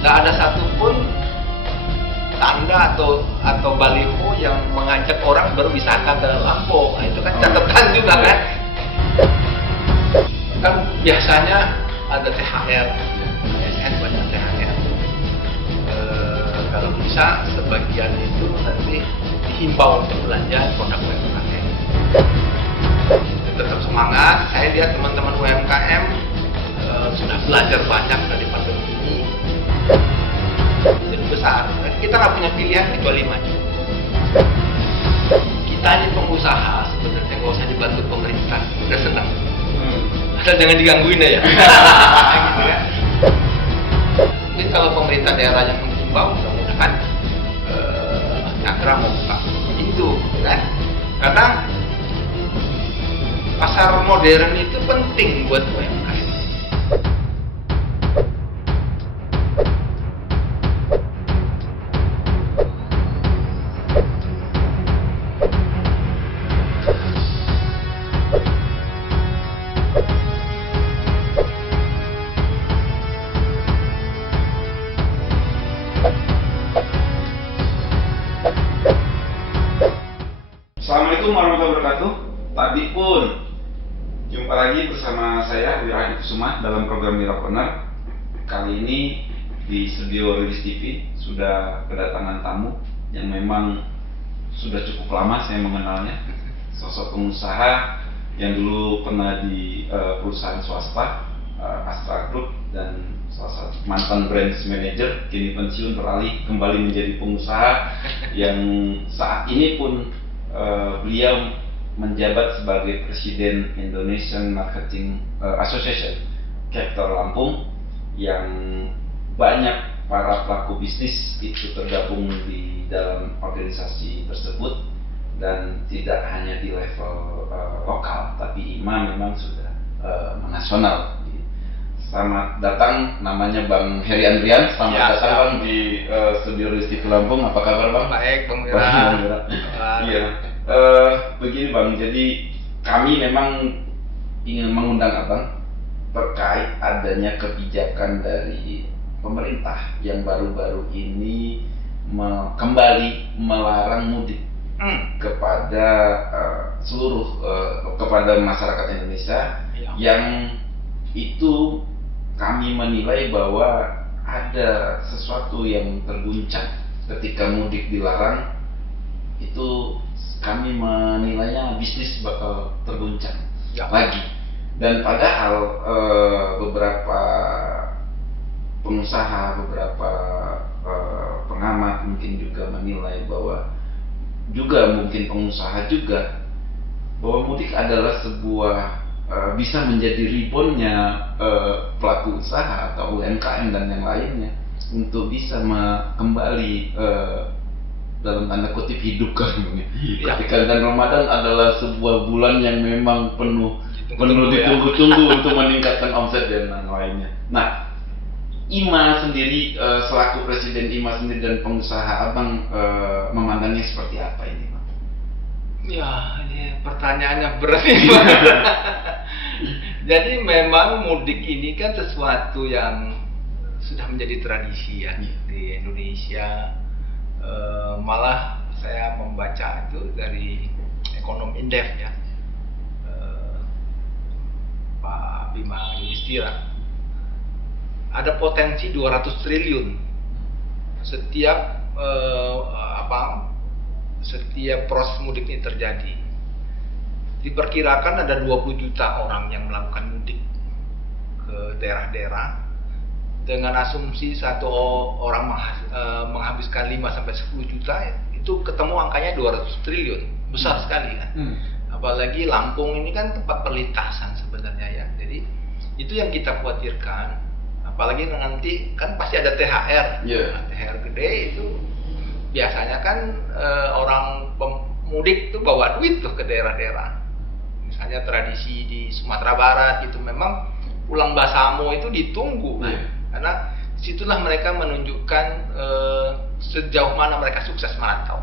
Nggak ada satupun tanda atau baliho yang mengajak orang berwisata ke Lampung. Nah, itu kan catatan juga kan. Kan biasanya ada THR, ASN banyak THR. Kalau bisa sebagian itu nanti dihimbau untuk belanja produk UMKM. Tetap semangat. Saya lihat teman-teman UMKM sudah belajar banyak dari pandemi ini. Itu besar. Kita nggak punya pilihan kecuali maju. Kita ini pengusaha sebenarnya nggak usah dibantu pemerintah. Udah senang. Asal jangan digangguin ya. Gitu ya. Mungkin kalau pemerintah daerah yang menghimbau, mudah-mudahan segera mau buka pintu, kan? Karena pasar modern itu penting buat UMKM. Assalamualaikum warahmatullahi wabarakatuh. Tadi pun jumpa lagi bersama saya Wira Hadi Kusuma dalam program Mirapreneur. Kali ini di studio Rilis TV sudah kedatangan tamu yang memang sudah cukup lama saya mengenalnya. Sosok pengusaha yang dulu pernah di perusahaan swasta Astra Group dan salah satu mantan branch manager, kini pensiun beralih kembali menjadi pengusaha yang saat ini pun beliau menjabat sebagai Presiden Indonesian Marketing Association Capital Lampung, yang banyak para pelaku bisnis itu tergabung di dalam organisasi tersebut, dan tidak hanya di level lokal tapi IMA memang sudah nasional. Selamat datang, namanya Bang Heri Andrian. Selamat datang Bang di studio Rilis TV Lampung. Apa kabar Bang? Baik Bang Wira. Iya. Begini Bang, jadi kami memang ingin mengundang Abang terkait adanya kebijakan dari pemerintah yang baru-baru ini kembali melarang mudik kepada seluruh kepada masyarakat Indonesia, yang itu kami menilai bahwa ada sesuatu yang terguncang ketika mudik dilarang. Itu kami menilainya bisnis bakal terguncang lagi. Dan padahal beberapa pengusaha, beberapa pengamat mungkin juga menilai bahwa juga mungkin pengusaha juga bahwa mudik adalah sebuah bisa menjadi reboundnya pelaku usaha atau UMKM dan yang lainnya untuk bisa kembali dalam tanda kutip hidup kan. Ketika dan Ramadan adalah sebuah bulan yang memang penuh ditunggu-tunggu untuk meningkatkan omset dan yang lainnya. Nah, IMA sendiri selaku Presiden IMA sendiri dan pengusaha, Abang memandangnya seperti apa ini, Bang? Ya, ini pertanyaannya berat ini. Jadi memang mudik ini kan sesuatu yang sudah menjadi tradisi ya di Indonesia. Malah saya membaca itu dari ekonom Indef ya, Pak Bima Yudhistira. Ada potensi 200 triliun setiap setiap proses mudik ini terjadi. Diperkirakan ada 20 juta orang yang melakukan mudik ke daerah-daerah, dengan asumsi satu orang menghabiskan 5 sampai 10 juta, itu ketemu angkanya 200 triliun. Besar sekali kan. Apalagi Lampung ini kan tempat perlintasan sebenarnya ya. Jadi itu yang kita khawatirkan. Apalagi nanti kan pasti ada THR. Nah, THR gede itu biasanya kan orang pemudik itu bawa duit tuh ke daerah-daerah. Misalnya tradisi di Sumatera Barat itu memang pulang Basamo itu ditunggu kan? Karena disitulah mereka menunjukkan sejauh mana mereka sukses merantau.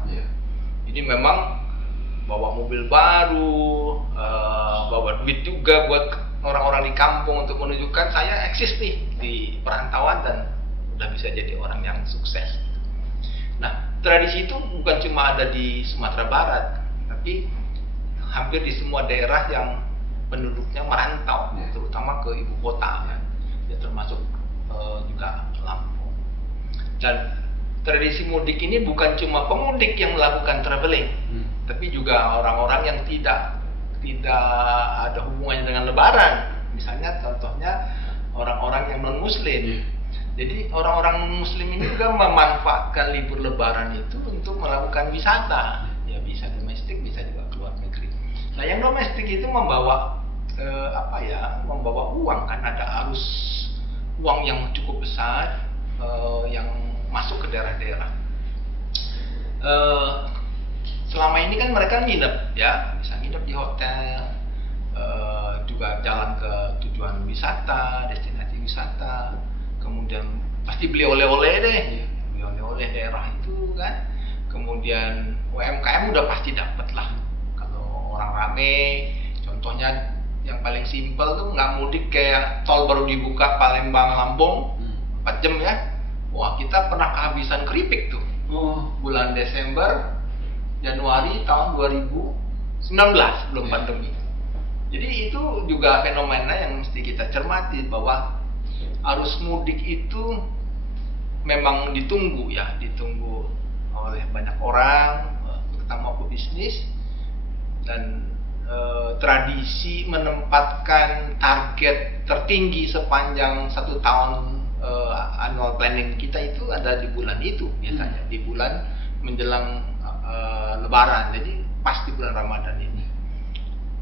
Jadi memang bawa mobil baru, bawa duit juga buat orang-orang di kampung untuk menunjukkan saya eksis nih di perantauan dan udah bisa jadi orang yang sukses. Nah, tradisi itu bukan cuma ada di Sumatera Barat, tapi hampir di semua daerah yang penduduknya merantau, terutama ke ibu kota, ya termasuk juga Lampung. Dan tradisi mudik ini bukan cuma pemudik yang melakukan traveling, tapi juga orang-orang yang tidak ada hubungannya dengan Lebaran. Misalnya contohnya orang-orang yang non-Muslim. Jadi orang-orang Muslim ini juga memanfaatkan libur Lebaran itu untuk melakukan wisata. Ya bisa domestik, bisa juga keluar negeri. Nah, yang domestik itu membawa membawa uang, kan ada arus uang yang cukup besar yang masuk ke daerah-daerah. Selama ini kan mereka nginep, ya bisa nginep di hotel, juga jalan ke tujuan wisata, destinasi wisata, kemudian pasti beli oleh-oleh deh, beli oleh-oleh daerah itu kan. Kemudian UMKM udah pasti dapat lah. Kalau orang rame, contohnya yang paling simpel tuh nggak mudik kayak tol baru dibuka Palembang Lampung 4 jam ya. Wah, kita pernah kehabisan keripik tuh. Bulan Desember, Januari tahun 2019 belum pandemi. Jadi itu juga fenomena yang mesti kita cermati, bahwa arus mudik itu memang ditunggu oleh banyak orang, terutama pebisnis, dan tradisi menempatkan target tertinggi sepanjang 1 tahun annual planning kita itu ada di bulan itu biasanya, di bulan menjelang Lebaran, jadi pas di bulan Ramadan ini.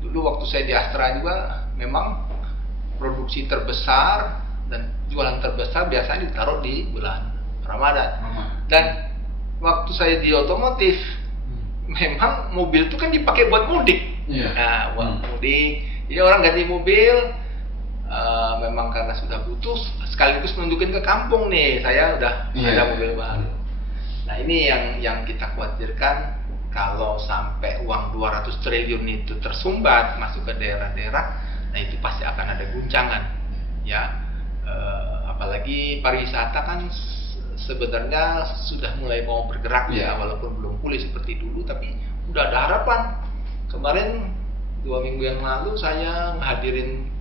Dulu waktu saya di Astra juga memang produksi terbesar dan jualan terbesar biasanya ditaruh di bulan Ramadan. Dan waktu saya di otomotif, memang mobil itu kan dipakai buat mudik. Nah, buat mudik, jadi orang ganti mobil memang karena sudah butuh, sekaligus nunjukin ke kampung nih, saya udah ada mobil baru. Nah, ini yang kita khawatirkan, kalau sampai uang 200 triliun itu tersumbat masuk ke daerah-daerah, nah itu pasti akan ada guncangan, ya. Apalagi pariwisata kan sebenarnya sudah mulai mau bergerak ya, walaupun belum pulih seperti dulu, tapi udah ada harapan. Kemarin 2 minggu yang lalu saya menghadirin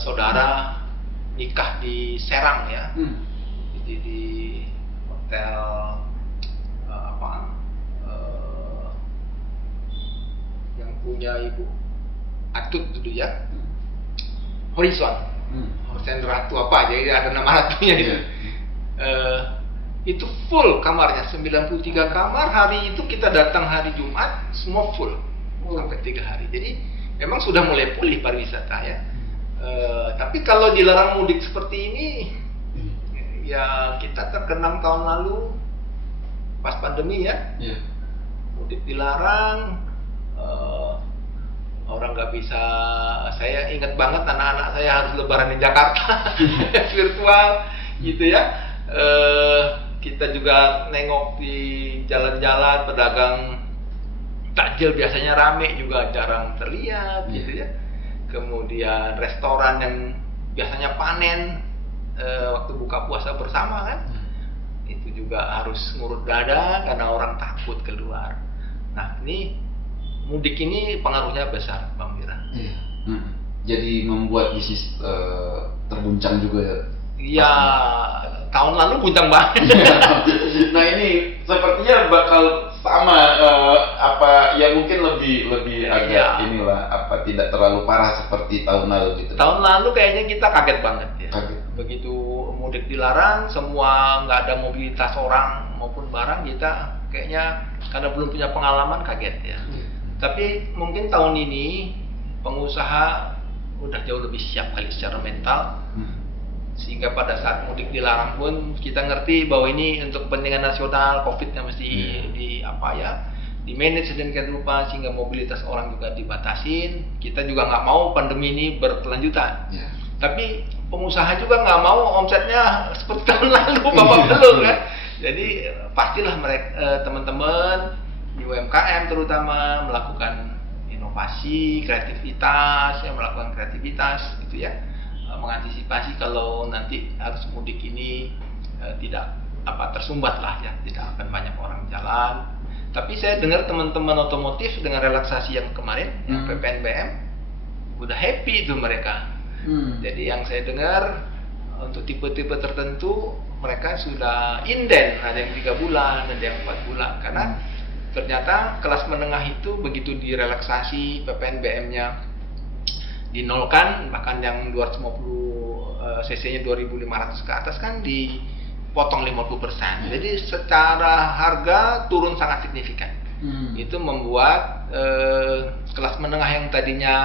saudara nikah di Serang ya, di hotel yang punya Ibu Atut dulu ya, Horizon, Horizon Ratu apa, jadi ada nama ratunya itu. Itu full kamarnya, 93 kamar. Hari itu kita datang hari Jumat, semua full sampai 3 hari. Jadi memang sudah mulai pulih pariwisata ya. Tapi kalau dilarang mudik seperti ini, ya kita terkenang tahun lalu pas pandemi ya. Mudik dilarang, orang nggak bisa. Saya ingat banget anak-anak saya harus lebaran di Jakarta virtual gitu ya. Kita juga nengok di jalan-jalan, pedagang takjil biasanya rame juga jarang terlihat gitu ya. Kemudian restoran yang biasanya panen waktu buka puasa bersama kan, itu juga harus ngurut dada karena orang takut keluar. Nah, ini mudik ini pengaruhnya besar, Bang Mira. Jadi membuat bisnis terguncang juga ya. Iya, tahun lalu guncang banget. Nah, ini sepertinya bakal sama ya mungkin lebih agak inilah, tidak terlalu parah seperti tahun lalu gitu. Tahun lalu kayaknya kita kaget banget ya. Begitu mudik dilarang, semua nggak ada mobilitas orang maupun barang, kita kayaknya karena belum punya pengalaman kaget ya. Tapi mungkin tahun ini pengusaha udah jauh lebih siap kali secara mental. Sehingga pada saat mudik dilarang pun kita ngerti bahwa ini untuk kepentingan nasional, COVID-nya mesti di manage sedemikian rupa sehingga mobilitas orang juga dibatasin. Kita juga nggak mau pandemi ini berkelanjutan. Tapi pengusaha juga nggak mau omsetnya seperti tahun lalu babak belur kan. Jadi pastilah mereka teman-teman di UMKM terutama melakukan inovasi, kreativitas gitu ya. Mengantisipasi kalau nanti arus mudik ini tidak tersumbat lah ya, tidak akan banyak orang jalan. Tapi saya dengar teman-teman otomotif dengan relaksasi yang kemarin, yang PPNBM, udah happy itu mereka. Jadi yang saya dengar untuk tipe-tipe tertentu mereka sudah inden, ada yang 3 bulan, ada yang 4 bulan, karena ternyata kelas menengah itu begitu direlaksasi PPNBM-nya dinolkan, bahkan yang 250 cc-nya 2.500 ke atas kan dipotong 50%. Jadi secara harga turun sangat signifikan. Itu membuat kelas menengah yang tadinya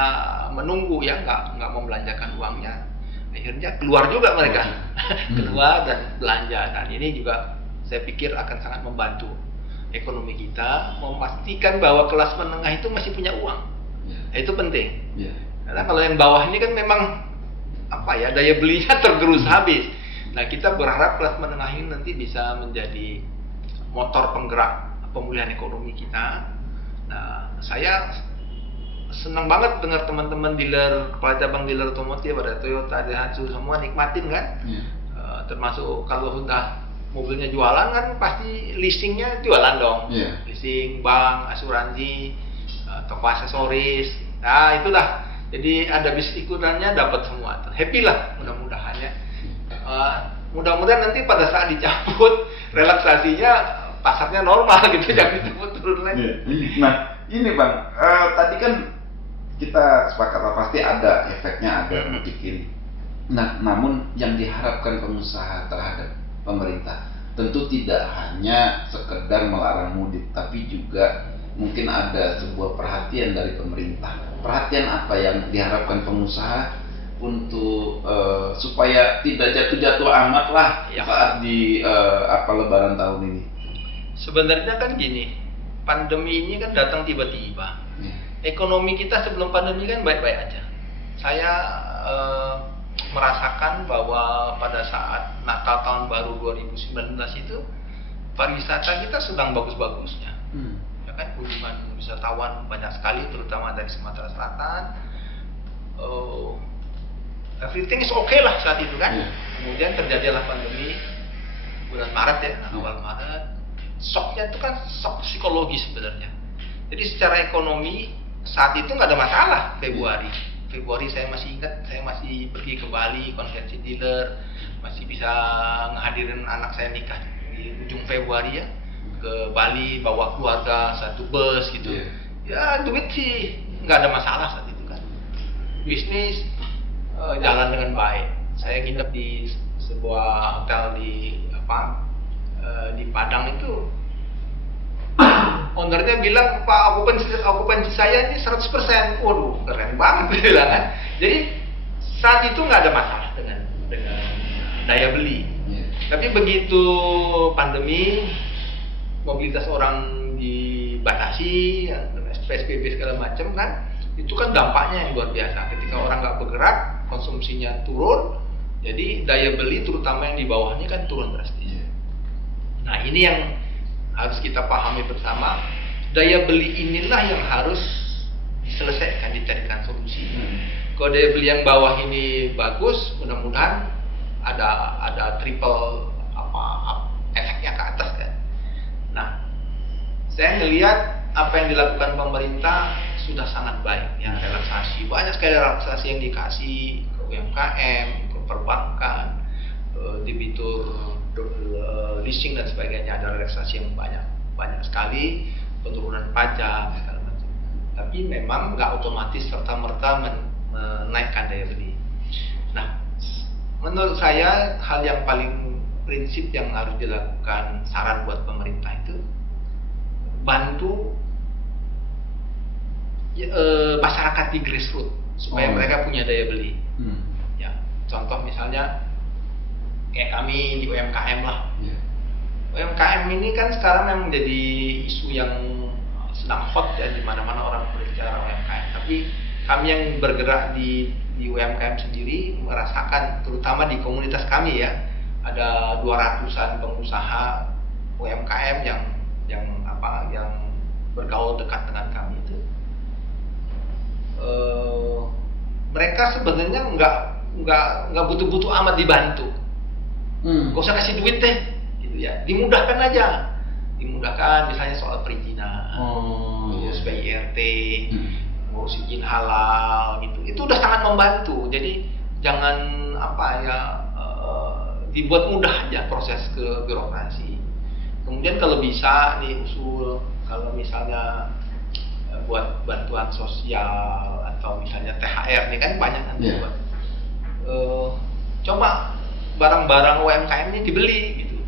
menunggu ya nggak membelanjakan uangnya, akhirnya keluar juga mereka. Keluar dan belanja, dan ini juga saya pikir akan sangat membantu ekonomi kita, memastikan bahwa kelas menengah itu masih punya uang. Itu penting. Karena kalau yang bawah ini kan memang daya belinya tergerus habis. Nah, kita berharap kelas menengah ini nanti bisa menjadi motor penggerak pemulihan ekonomi kita. Nah, saya senang banget dengar teman-teman dealer, kepala cabang dealer otomotif, ada Toyota, Daihatsu, semua nikmatin kan. Termasuk kalau sudah mobilnya jualan kan pasti leasingnya jualan dong. Leasing, bank, asuransi, toko aksesoris. Nah, itulah. Jadi ada bis ikutannya dapat semua tuh. Happy lah mudah-mudahan ya. Mudah-mudahan nanti pada saat dicabut relaksasinya pasarnya normal gitu, jangan disebut turun lagi. Nah, ini Bang, tadi kan kita sepakat pasti ada efeknya, ada mudik ini. Nah, namun yang diharapkan pengusaha terhadap pemerintah tentu tidak hanya sekedar melarang mudik, tapi juga mungkin ada sebuah perhatian dari pemerintah. Perhatian apa yang diharapkan pengusaha untuk supaya tidak jatuh-jatuh amat lah saat di Lebaran tahun ini? Sebenarnya kan gini, pandemi ini kan datang tiba-tiba. Ekonomi kita sebelum pandemi kan baik-baik aja. Saya merasakan bahwa pada saat Natal tahun baru 2019 itu pariwisata kita sedang bagus-bagusnya. Ya kan, kunjungan wisatawan banyak sekali, terutama dari Sumatera Selatan. Everything is okay lah saat itu kan. Kemudian terjadilah pandemi bulan Maret ya, awal Maret. Shocknya itu kan shock psikologis sebenarnya. Jadi secara ekonomi saat itu nggak ada masalah. Februari saya masih ingat, saya masih pergi ke Bali, konvensi dealer, masih bisa ngehadirin anak saya nikah di ujung Februari ya, ke Bali bawa keluarga satu bus gitu. Ya duit sih nggak ada masalah saat itu kan. Bisnis jalan dengan baik. Saya nginep di sebuah hotel di Padang itu. Ownernya bilang, Pak, okupansi saya ini 100%. Waduh, keren banget bilang kan. Jadi saat itu nggak ada masalah dengan daya beli. Tapi begitu pandemi, mobilitas orang dibatasi, PSBB segala macam kan, itu kan dampaknya yang luar biasa. Ketika orang nggak bergerak, konsumsinya turun, jadi daya beli terutama yang di bawahnya kan turun drastis. Nah, ini yang harus kita pahami bersama. Daya beli inilah yang harus diselesaikan, dicarikan solusi. Kalau daya beli yang bawah ini bagus, mudah-mudahan ada triple efeknya ke atas kan. Nah, saya melihat apa yang dilakukan pemerintah sudah sangat baik ya, relaksasi, banyak sekali relaksasi yang dikasih ke UMKM, ke perbankan, debitur, leasing dan sebagainya, ada relaksasi yang banyak sekali, penurunan pajak segala macam. Tapi memang nggak otomatis serta-merta menaikkan daya beli. Nah, menurut saya hal yang paling prinsip yang harus dilakukan, saran buat pemerintah itu bantu masyarakat di grassroots supaya mereka punya daya beli. Ya, contoh misalnya kayak kami di UMKM lah. UMKM ini kan sekarang yang menjadi isu yang sedang hot ya, di mana-mana orang berbicara UMKM. Tapi kami yang bergerak di UMKM sendiri merasakan, terutama di komunitas kami ya, ada 200-an pengusaha UMKM yang bergaul dekat dengan kami itu. Mereka sebenarnya nggak butuh-butuh amat dibantu. Gak usah kasih duit deh, gitu ya. Dimudahkan aja, dimudahkan misalnya soal perizinan, supaya IRT, ngurus izin halal, gitu. Itu udah sangat membantu. Jadi jangan dibuat mudah aja proses ke birokrasi. Kemudian kalau bisa nih usul, kalau misalnya buat bantuan sosial atau misalnya THR nih kan banyak kan buat. Coba barang-barang UMKM ini dibeli gitu.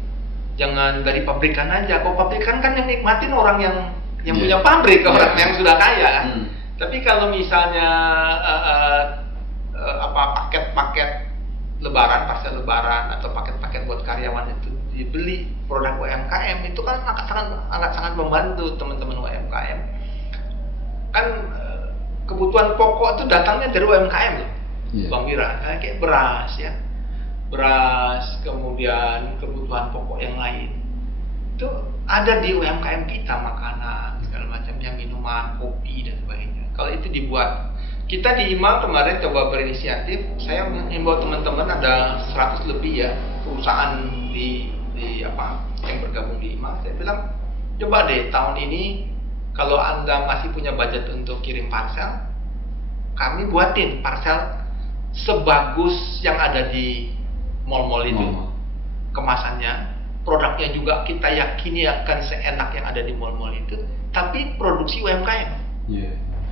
Jangan dari pabrikan aja. Kalau pabrikan kan yang nikmatin orang yang punya pabrik, orang yang sudah kaya kan. Tapi kalau misalnya paket-paket lebaran, parsel lebaran atau paket-paket buat karyawan itu dibeli produk UMKM, itu kan akan sangat membantu teman-teman UMKM. Kan kebutuhan pokok itu datangnya dari UMKM loh, Bang Wira. Kayak beras ya, kemudian kebutuhan pokok yang lain itu ada di UMKM kita, makanan segala macamnya, minuman, kopi dan sebagainya. Kalau itu dibuat, kita di IMA kemarin coba berinisiatif, saya mengimbau teman-teman, ada 100 lebih ya perusahaan yang bergabung di IMA. Saya bilang coba deh tahun ini kalau Anda masih punya budget untuk kirim parcel, kami buatin parcel sebagus yang ada di mall-mall itu. Kemasannya, produknya juga kita yakini akan seenak yang ada di mall-mall itu, tapi produksi UMKM.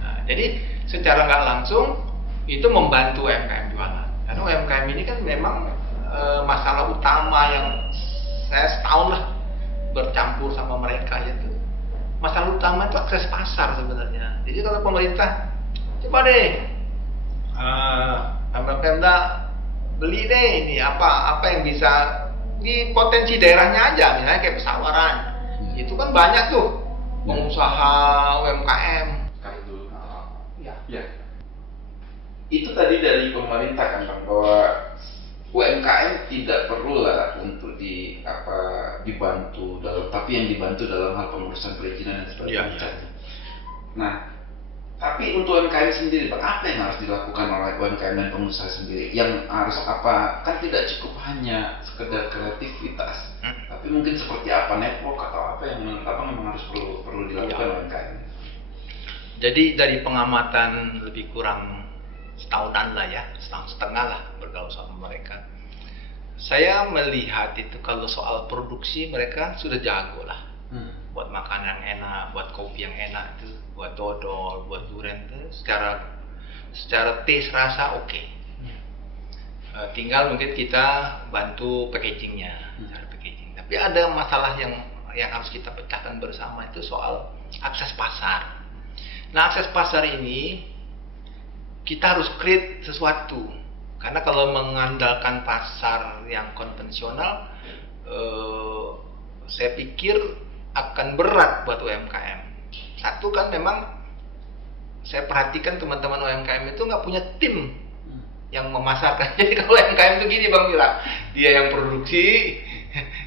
Nah, jadi secara nggak langsung itu membantu UMKM jualan. Karena UMKM ini kan memang masalah utama yang saya setahun lah bercampur sama mereka itu. Masalah utama itu akses pasar sebenarnya. Jadi kalau pemerintah coba deh Pemda beli deh ini apa yang bisa di potensi daerahnya aja, misalnya kayak Pesawaran. Itu kan banyak tuh pengusaha UMKM. Itu tadi dari pemerintah kan Bang, bahwa UMKM tidak perlu lah untuk dibantu tapi yang dibantu dalam hal pengurusan perizinan dan sebagainya. Nah, tapi untuk UMKM sendiri Bang, apa yang harus dilakukan oleh UMKM dan pengusaha sendiri? Yang harus kan tidak cukup hanya sekedar kreativitas, tapi mungkin seperti apa network atau apa yang menurut Abang memang harus perlu dilakukan UMKM? Jadi dari pengamatan lebih kurang setahunan lah ya, setahun setengah lah bergaul sama mereka, saya melihat itu kalau soal produksi mereka sudah jago lah. Buat makanan yang enak, buat kopi yang enak itu, buat dodol, buat durian itu secara taste rasa oke. Tinggal mungkin kita bantu packagingnya, cara packaging. Tapi ada masalah yang harus kita pecahkan bersama, itu soal akses pasar. Nah, akses pasar ini kita harus create sesuatu, karena kalau mengandalkan pasar yang konvensional, saya pikir akan berat buat UMKM. Satu kan memang saya perhatikan teman-teman UMKM itu nggak punya tim yang memasarkan. Jadi kalau UMKM itu gini Bang Wira, dia yang produksi,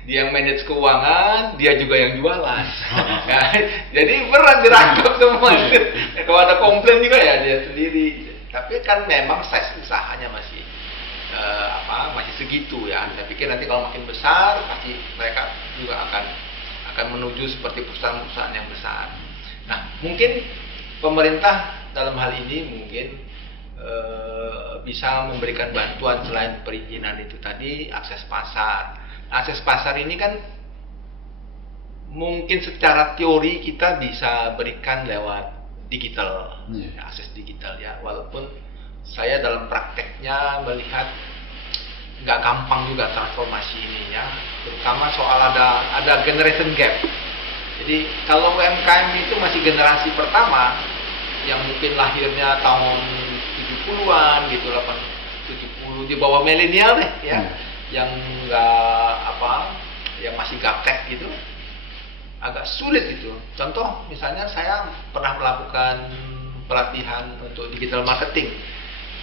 dia yang manage keuangan, dia juga yang jualan. Nah, jadi berat dirangkap semua. Kalau ada komplain juga ya dia sendiri. Tapi kan memang size usahanya masih segitu ya. Saya pikir nanti kalau makin besar pasti mereka juga akan menuju seperti perusahaan-perusahaan yang besar. Nah, mungkin pemerintah dalam hal ini mungkin bisa memberikan bantuan selain perizinan itu tadi, akses pasar. Akses pasar ini kan mungkin secara teori kita bisa berikan lewat digital, akses digital ya. Walaupun saya dalam prakteknya melihat nggak gampang juga transformasi ini ya, terutama soal ada generation gap. Jadi kalau UMKM itu masih generasi pertama yang mungkin lahirnya tahun 70-an gitu, 70 di bawah milenial deh ya, yang yang masih gaptek gitu, agak sulit itu. Contoh misalnya saya pernah melakukan pelatihan untuk digital marketing,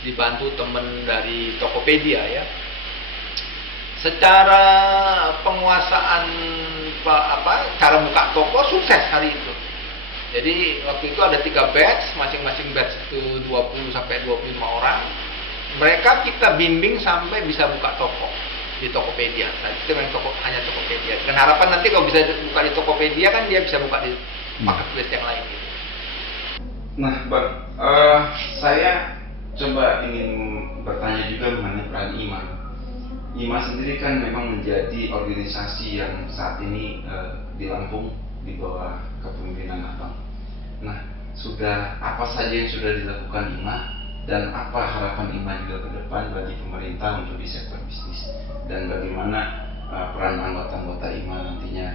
dibantu teman dari Tokopedia ya. Secara penguasaan cara buka toko sukses hari itu. Jadi waktu itu ada 3 batch, masing-masing batch itu 20 sampai 25 orang. Mereka kita bimbing sampai bisa buka toko. di Tokopedia. Saat itu memang hanya Tokopedia. Dengan harapan nanti kalau bisa buka di Tokopedia kan dia bisa buka di marketplace yang lain. Nah, Bang, saya coba ingin bertanya juga mengenai peran IMA. IMA sendiri kan memang menjadi organisasi yang saat ini di Lampung di bawah kepemimpinan Abang. Nah, sudah apa saja yang sudah dilakukan IMA dan apa harapan IMA juga ke depan bagi pemerintah untuk di sektor bisnis, dan bagaimana peran anggota-anggota IMA nantinya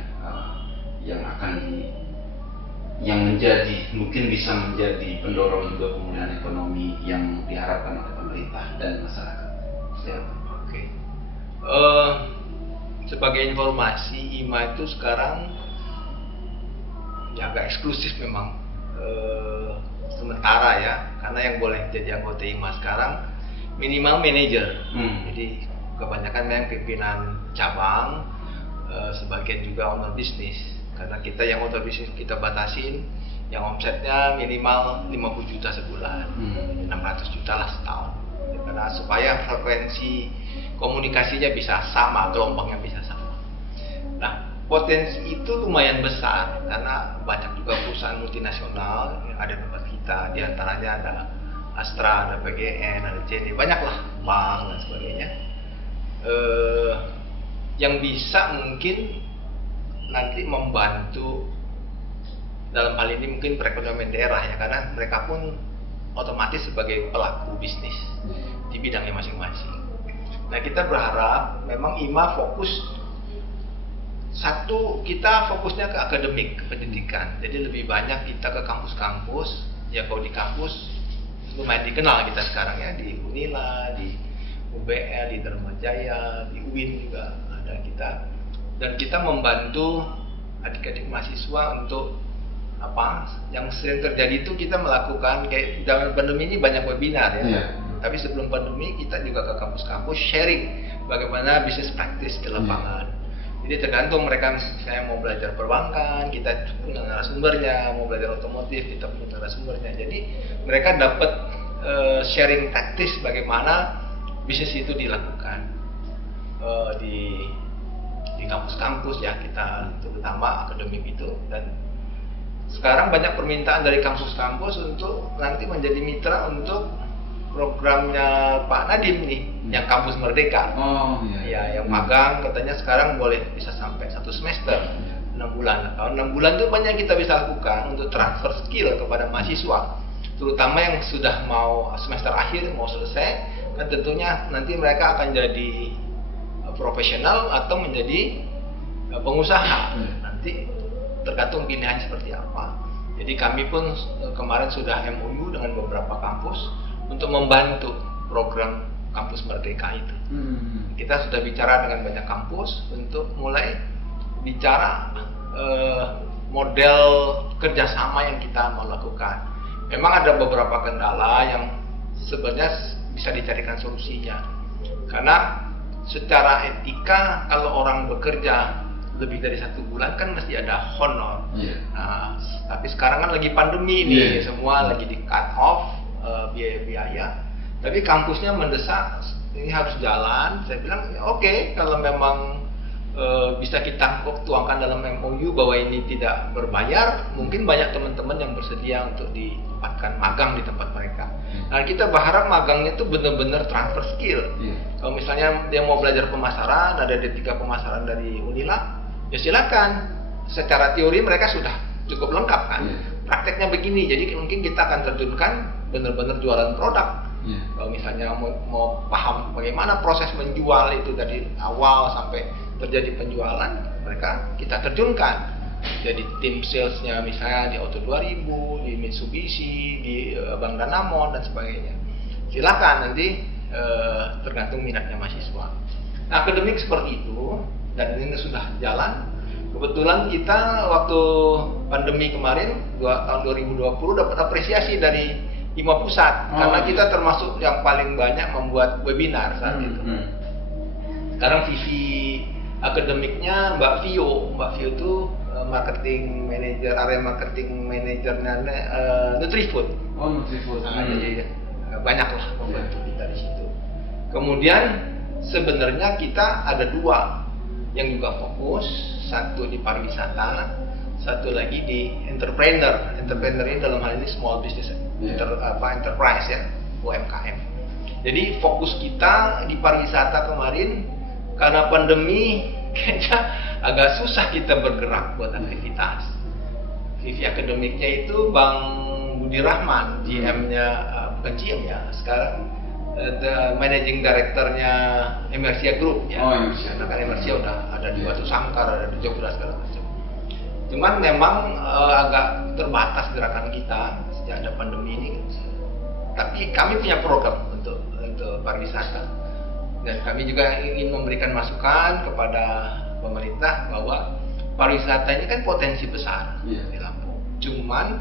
mungkin bisa menjadi pendorong juga pemulihan ekonomi yang diharapkan oleh pemerintah dan masyarakat. Oke. Sebagai informasi, IMA itu sekarang ya agak eksklusif memang, sementara ya, karena yang boleh jadi anggota IMA sekarang minimal manajer. Jadi kebanyakan memang pimpinan cabang, sebagian juga owner bisnis. Karena kita yang owner bisnis kita batasin yang omsetnya minimal 50 juta sebulan, 600 juta lah setahun. Karena supaya frekuensi komunikasinya bisa sama, gelombangnya bisa sama. Nah, potensi itu lumayan besar karena banyak juga perusahaan multinasional yang ada di tempat kita. Di antaranya ada Astra, ada PGN, ada CD, banyaklah, bank dan sebagainya. Yang bisa mungkin nanti membantu dalam hal ini mungkin perekonomian daerah ya, karena mereka pun otomatis sebagai pelaku bisnis di bidangnya masing-masing. Nah, kita berharap memang IMA fokus, satu, kita fokusnya ke akademik, ke pendidikan. Jadi lebih banyak kita ke kampus-kampus. Ya kalau di kampus lumayan dikenal kita sekarang ya, di Unila, di UBL, di Dharma Jaya, di UIN juga ada kita. Dan kita membantu adik-adik mahasiswa untuk apa yang sering terjadi itu kita melakukan kayak zaman pandemi ini banyak webinar ya. Tapi sebelum pandemi kita juga ke kampus-kampus sharing bagaimana bisnis praktis di lapangan. Jadi tergantung mereka misalnya mau belajar perbankan, kita punya narasumbernya, mau belajar otomotif, kita punya narasumbernya. Jadi mereka dapat sharing taktis bagaimana bisnis itu dilakukan di kampus-kampus ya, kita terutama akademik itu. Dan sekarang banyak permintaan dari kampus-kampus untuk nanti menjadi mitra untuk programnya Pak Nadiem nih, yang kampus Merdeka. Ya, yang magang katanya sekarang boleh bisa sampai 1 semester, 6 bulan. Kalau 6 bulan itu banyak kita bisa lakukan untuk transfer skill kepada mahasiswa, terutama yang sudah mau semester akhir mau selesai, kan tentunya nanti mereka akan jadi profesional atau menjadi pengusaha. Nanti tergantung pilihan seperti apa. Jadi kami pun kemarin sudah MOU dengan beberapa kampus untuk membantu program kampus Merdeka itu. Kita sudah bicara dengan banyak kampus untuk mulai bicara model kerjasama yang kita mau lakukan. Memang ada beberapa kendala yang sebenarnya bisa dicarikan solusinya. Karena secara etika kalau orang bekerja lebih dari 1 bulan kan mesti ada honor. Nah, tapi sekarang kan lagi pandemi nih, semua lagi di cut off biaya-biaya. Tapi kampusnya mendesak ini harus jalan. Saya bilang oke, kalau memang bisa kita tuangkan dalam MOU bahwa ini tidak berbayar, mungkin banyak teman-teman yang bersedia untuk ditempatkan magang di tempat mereka. Nah, kita berharap magangnya itu benar-benar transfer skill. Kalau misalnya dia mau belajar pemasaran, ada D3 pemasaran dari Unila, ya silakan. Secara teori mereka sudah cukup lengkap kan. Prakteknya begini, jadi mungkin kita akan terjunkan benar-benar jualan produk. Kalau misalnya mau paham bagaimana proses menjual itu dari awal sampai terjadi penjualan, mereka kita terjunkan. Jadi tim salesnya misalnya di Auto 2000, di Mitsubishi, di Bank Danamon dan sebagainya. Silakan, nanti tergantung minatnya mahasiswa. Nah, akademik seperti itu, dan ini sudah jalan. Kebetulan kita waktu pandemi kemarin tahun 2020 dapat apresiasi dari IMA Pusat karena kita termasuk yang paling banyak membuat webinar saat itu. Sekarang visi akademiknya Mbak Vio itu marketing manager, area marketing manajernya Nutrifood. Nutrifood. Jadi banyak lah membantu kita di situ. Kemudian sebenarnya kita ada dua yang juga fokus, satu di pariwisata, satu lagi di entrepreneur. Entrepreneur ini dalam hal ini small business enterprise ya, UMKM. Jadi fokus kita di pariwisata kemarin karena pandemi kayaknya agak susah kita bergerak buat aktivitas. Vivi akademiknya itu Bang Budi Rahman, GM-nya, bukan GM ya, sekarang the managing director-nya Emersia Group ya. Karena kan Emersia udah ada di Batu Sangkar, ada di Jogja segala macam. Cuman memang agak terbatas gerakan kita sejak ada pandemi ini. Tapi kami punya program untuk pariwisata. Dan kami juga ingin memberikan masukan kepada pemerintah bahwa pariwisata ini kan potensi besar di Lampung. Cuman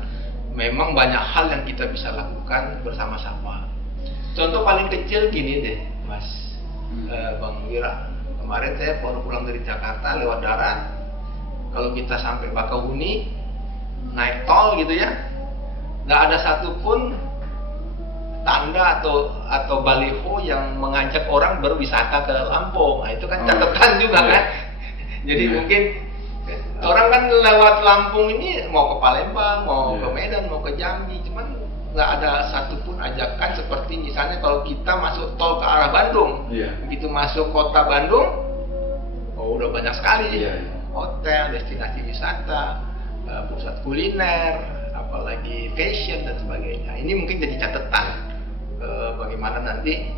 memang banyak hal yang kita bisa lakukan bersama-sama. Contoh paling kecil gini deh, Mas Bang Wira. Kemarin saya baru pulang dari Jakarta lewat darat. Kalau kita sampai Bakahuni naik tol gitu ya, nggak ada satupun tanda atau baliho yang mengajak orang berwisata ke Lampung. Nah, itu kan catatan juga kan. Jadi mungkin orang kan lewat Lampung ini mau ke Palembang, mau ke Medan, mau ke Jambi, cuman nggak ada satupun ajakan seperti misalnya kalau kita masuk tol ke arah Bandung, begitu masuk kota Bandung, udah banyak sekali hotel, destinasi wisata, pusat kuliner, apalagi fashion dan sebagainya. Ini mungkin jadi catatan bagaimana nanti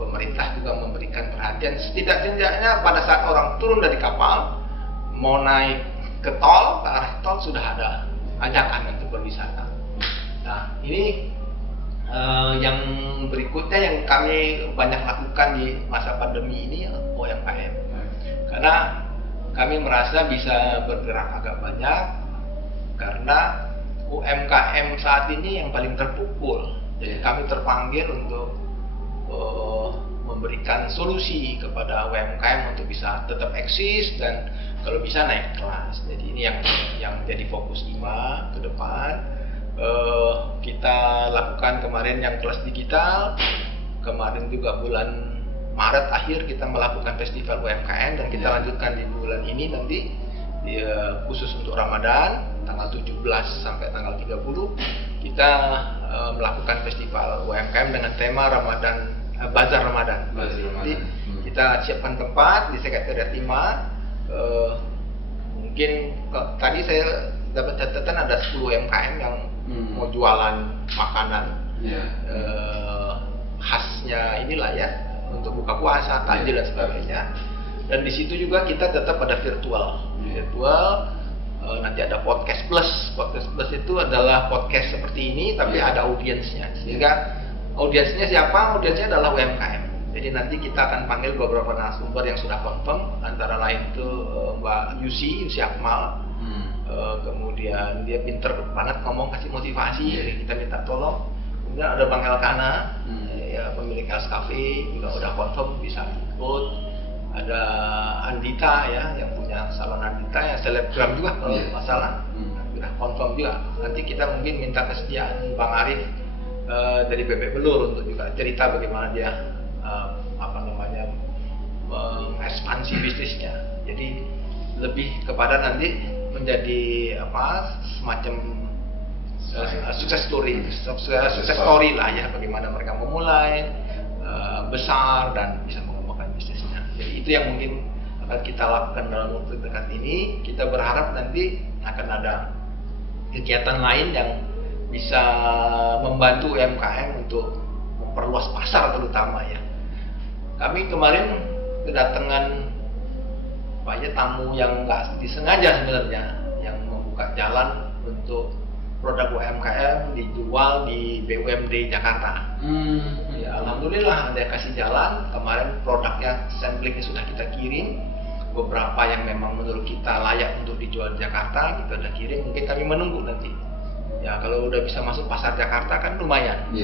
pemerintah juga memberikan perhatian setidak-tidaknya pada saat orang turun dari kapal mau naik ke tol, ke arah tol sudah ada ajakan untuk berwisata. Nah ini yang berikutnya yang kami banyak lakukan di masa pandemi ini UMKM, karena kami merasa bisa bergerak agak banyak karena UMKM saat ini yang paling terpukul. Jadi kami terpanggil untuk memberikan solusi kepada UMKM untuk bisa tetap eksis dan kalau bisa naik kelas. Jadi ini yang jadi fokus IMA ke depan. Kita lakukan kemarin yang kelas digital. Kemarin juga bulan Maret akhir kita melakukan festival UMKM dan kita lanjutkan di bulan ini nanti khusus untuk Ramadan tanggal 17 sampai tanggal 30 kita melakukan festival UMKM dengan tema Ramadan, Bazar Ramadan. Jadi kita siapkan tempat di Sekretariat IMA. Mungkin tadi saya dapat catatan ada 10 UMKM yang mau jualan makanan khasnya inilah ya untuk buka puasa, takjil dan sebagainya. Dan di situ juga kita tetap ada virtual. Nanti ada podcast plus. Podcast plus itu adalah podcast seperti ini tapi ada audiensnya. Sehingga audiensnya siapa? Audiensnya adalah UMKM. Jadi nanti kita akan panggil beberapa narasumber yang sudah confirm, antara lain itu Mbak Yusi Akmal. Kemudian dia pinter banget ngomong, kasih motivasi, jadi kita minta tolong. Kemudian ada Bang Elkana, ya pemilik Els Cafe juga udah confirm bisa ikut. Ada Andita ya yang punya salon Andita yang selebgram juga kalau nggak salah, udah confirm juga. Nanti kita mungkin minta kesediaan Bang Arif dari BB Belur untuk juga cerita bagaimana dia mengekspansi bisnisnya. Jadi lebih kepada nanti menjadi semacam sukses story lah ya, bagaimana mereka memulai besar dan bisa mengembangkan bisnisnya. Jadi itu yang mungkin akan kita lakukan dalam waktu dekat ini. Kita berharap nanti akan ada kegiatan lain yang bisa membantu UMKM untuk memperluas pasar terutama ya. Kami kemarin kedatangan tamu yang nggak disengaja sebenarnya, yang membuka jalan untuk produk UMKM dijual di BUMD Jakarta. Ya, alhamdulillah ada yang kasih jalan. Kemarin produknya samplingnya sudah kita kirim. Beberapa yang memang menurut kita layak untuk dijual di Jakarta kita udah kirim. Mungkin kami menunggu nanti. Ya kalau udah bisa masuk pasar Jakarta kan lumayan.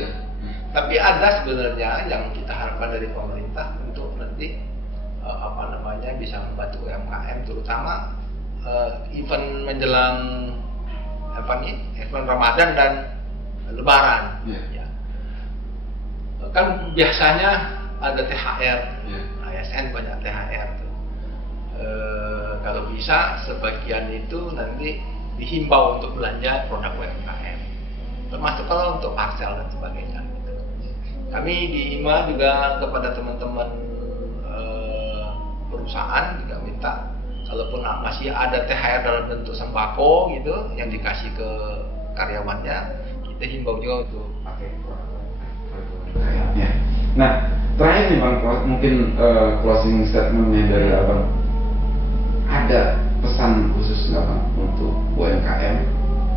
Tapi ada sebenarnya yang kita harapkan dari pemerintah untuk nanti bisa membantu UMKM, terutama event menjelang event Ramadan dan Lebaran. Ya. Kan biasanya ada THR. Nah, ya, ASN banyak THR tuh. Kalau bisa sebagian itu nanti dihimbau untuk belanja produk UMKM, termasuk kalau untuk parcel dan sebagainya gitu. Kami di IMA juga kepada teman-teman perusahaan juga minta, kalaupun masih ada THR dalam bentuk sembako gitu yang dikasih ke karyawannya, kita himbau juga untuk pakai produk. Ya. Nah, terakhir nih Bang, mungkin closing statementnya dari Abang, ada pesan khusus nggak Bang untuk UMKM,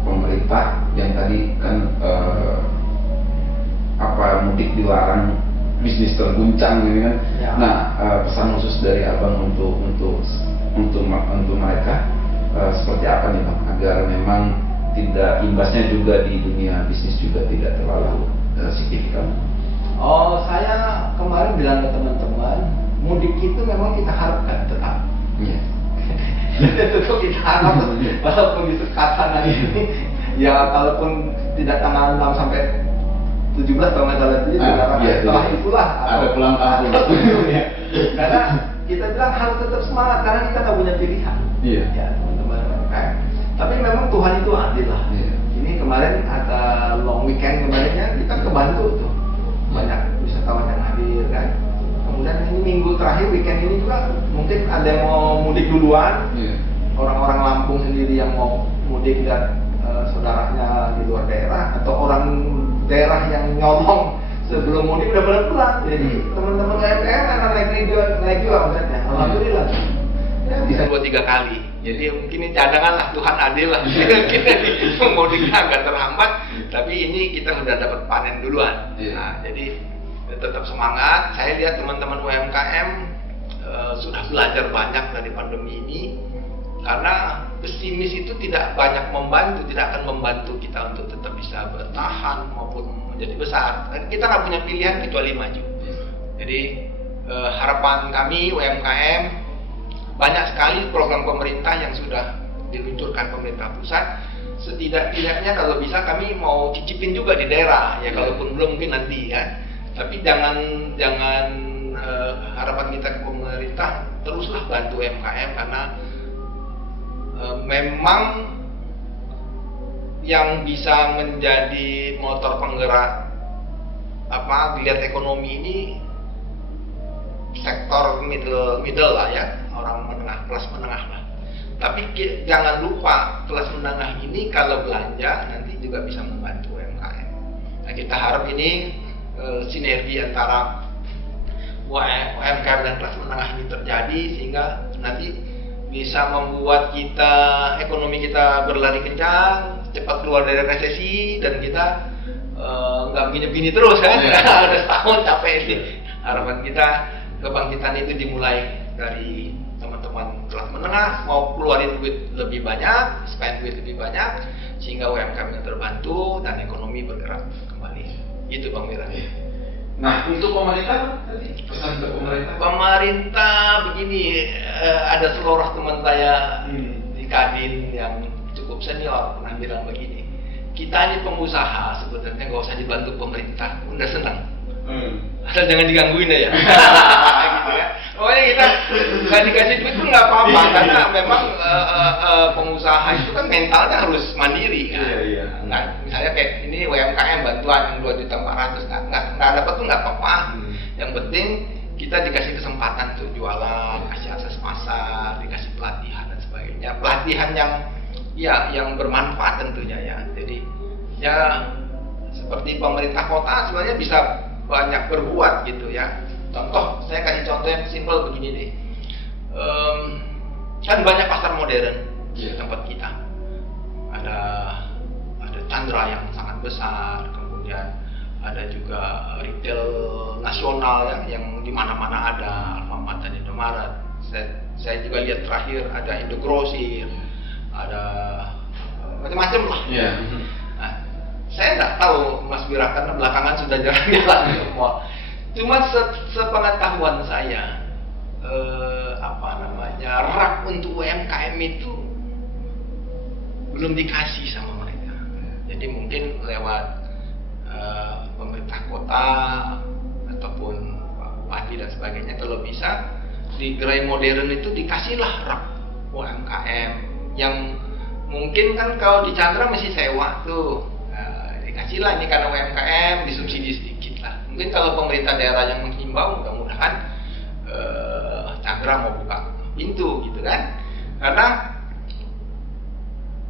pemerintah yang tadi kan mudik dilarang, bisnis terguncang gitu kan? Ya. Nah, pesan khusus dari Abang untuk mereka seperti apa nih Bang, agar memang tidak imbasnya juga di dunia bisnis juga tidak terlalu signifikan? Oh, saya kemarin bilang ke teman-teman, mudik itu memang kita harapkan tetap. Iya. Itu kita harap, walaupun disekat sana ini, ya kalaupun tidak tanggal 6 sampai 17 kalau nggak salah itu, setelah itulah ada pulang kampung. Karena kita bilang harus tetap semangat karena kita nggak punya pilihan. Iya. Ya teman-teman UMKM. Tapi memang Tuhan itu adil lah. Iya. Ini kemarin ada long weekend kemarinnya kita kebantu tuh. Banyak wisatawan yang hadir kan. Kemudian ini minggu terakhir weekend ini juga mungkin ada yang mau mudik duluan. Orang-orang Lampung sendiri yang mau mudik dan saudaranya di luar daerah, atau orang daerah yang nyolong sebelum mudik udah pada pulang. Jadi teman-teman UMKM akan naik juga omsetnya. Alhamdulillah. Ya, bisa 2-3 kali. Jadi mungkin ini cadangan lah, Tuhan adil lah. Kita di mudiknya agak terhambat, tapi ini kita sudah dapat panen duluan. Nah, jadi tetap semangat. Saya lihat teman-teman UMKM sudah belajar banyak dari pandemi ini, karena pesimis itu tidak banyak membantu, tidak akan membantu kita untuk tetap bisa bertahan maupun menjadi besar. Kita nggak punya pilihan kecuali maju. Jadi harapan kami UMKM, banyak sekali program pemerintah yang sudah diluncurkan pemerintah pusat. Setidak-tidaknya kalau bisa kami mau cicipin juga di daerah ya, kalaupun belum mungkin nanti ya. Tapi jangan harapan kita ke pemerintah, teruslah bantu UMKM, karena memang yang bisa menjadi motor penggerak geliat ekonomi ini sektor middle lah ya, orang menengah, kelas menengah lah. Tapi jangan lupa kelas menengah ini kalau belanja nanti juga bisa membantu UMKM. Nah, kita harap ini sinergi antara UMKM dan kelas menengah ini terjadi, sehingga nanti bisa membuat ekonomi kita berlari kencang, cepat keluar dari resesi, dan kita nggak begini-begini terus kan. Udah setahun capek ini. Harapan kita kebangkitan itu dimulai dari teman-teman kelas menengah, mau keluarin duit lebih banyak, spend duit lebih banyak, sehingga UMKM terbantu dan ekonomi bergerak kembali. Itu Bang Wira. Nah, untuk pemerintah tadi, pesan untuk pemerintah? Pemerintah begini, ada seluruh teman saya di Kadin yang cukup senior pernah bilang begini, kita ini pengusaha sebenarnya nggak usah dibantu pemerintah, udah senang. Asal jangan digangguin ya. Gitu ya. Pokoknya kita nggak dikasih duit pun nggak apa-apa, karena memang pengusaha itu kan mentalnya harus mandiri kan. Iya. Nggak, misalnya kayak ini UMKM bantuan yang 2.400.000 nggak dapat tuh nggak apa-apa. Yang penting kita dikasih kesempatan tuh jualan, kasih akses pasar, dikasih pelatihan dan sebagainya. Pelatihan yang bermanfaat tentunya ya. Jadi ya seperti pemerintah kota sebenarnya bisa banyak berbuat gitu ya. Contoh, saya kasih contoh yang simpel begini deh. Kan banyak pasar modern di tempat kita. Ada Chandra yang sangat besar, kemudian ada juga retail nasional yang di mana-mana ada, Alfamart dan Indomaret. Saya juga lihat terakhir ada Indogrosir, ada macam-macam lah. Nah, saya nggak tahu Mas Wira karena belakangan sudah jarang jalan ke mall. Cuma sepengetahuan saya, rak untuk UMKM itu belum dikasih sama mereka. Jadi mungkin lewat pemerintah kota ataupun Pak Bupati dan sebagainya, kalau bisa di gerai modern itu dikasihlah rak UMKM yang mungkin kan kalau di Chandra masih sewa tuh, dikasihlah ini karena UMKM disubsidi sedikit lah. Mungkin kalau pemerintah daerah yang menghimbau, mudah-mudahan Chandra mau buka pintu gitu kan, karena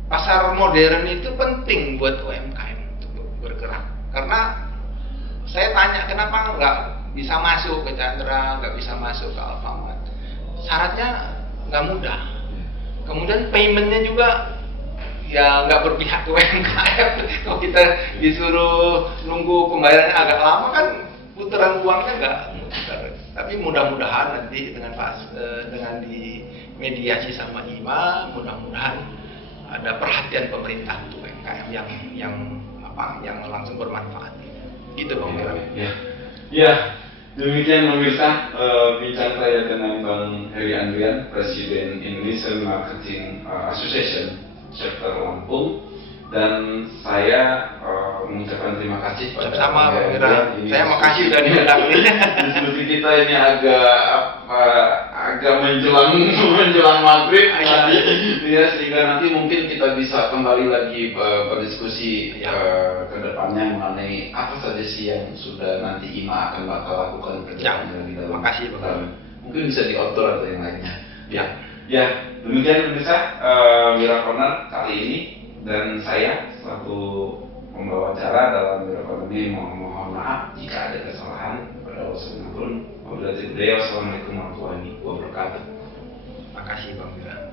pasar modern itu penting buat UMKM untuk bergerak. Karena saya tanya kenapa nggak bisa masuk ke Chandra, nggak bisa masuk ke Alfamart. Syaratnya nggak mudah. Kemudian paymentnya juga ya nggak berpihak ke UMKM. Kalau kita disuruh nunggu pembayarannya agak lama kan putaran uangnya nggak muter. Tapi mudah-mudahan nanti dengan di mediasi sama IMA, mudah-mudahan ada perhatian pemerintah untuk UMKM yang langsung bermanfaat. Gitu Bang Wira. Ya, demikian pemirsa bincang saya dengan Bang Heri Andrian, Presiden Indonesian Marketing Association Chapter Lampung, dan saya mengucapkan terima kasih pada sama Bang Wira. Saya makasih sudah diundang. Diskusi kita ini agak menjelang maghrib ya, sehingga nanti mungkin kita bisa kembali lagi berdiskusi ke depannya mengenai apa saja sih yang sudah nanti IMA akan bakal lakukan ke depannya di dalam. Makasih Bang. Mungkin bisa di outdoor atau yang lainnya. Ya, demikian pemirsa Wira Corner kali ini, dan saya selaku pembawa acara dalam Wira Corner ini mohon maaf jika ada kesalahan. Wassalamualaikum warahmatullahi wabarakatuh. Makasih Bang Wira.